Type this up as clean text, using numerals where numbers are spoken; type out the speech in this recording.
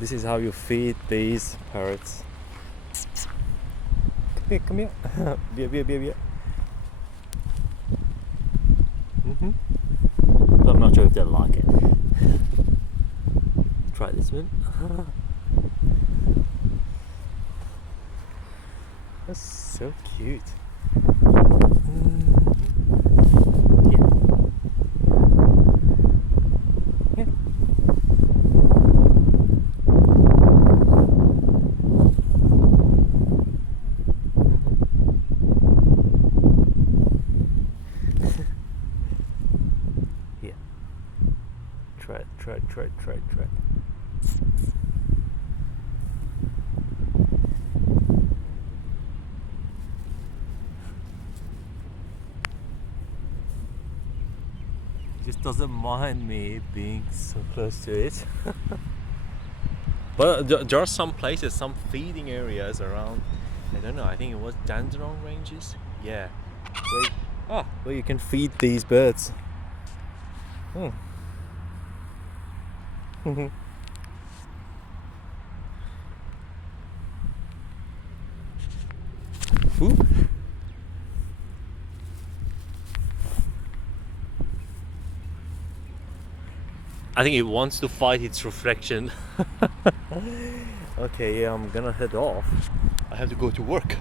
This is how you feed these parrots. Come here. Beer. But I'm not sure if they'll like it. Try this one. That's so cute. Try. He just doesn't mind me being so close to it. But there are some places, some feeding areas around. I don't know, I think it was Dandenong ranges. Yeah. Where you can feed these birds. Ooh. I think it wants to fight its reflection. Okay, yeah, I'm gonna head off. I have to go to work.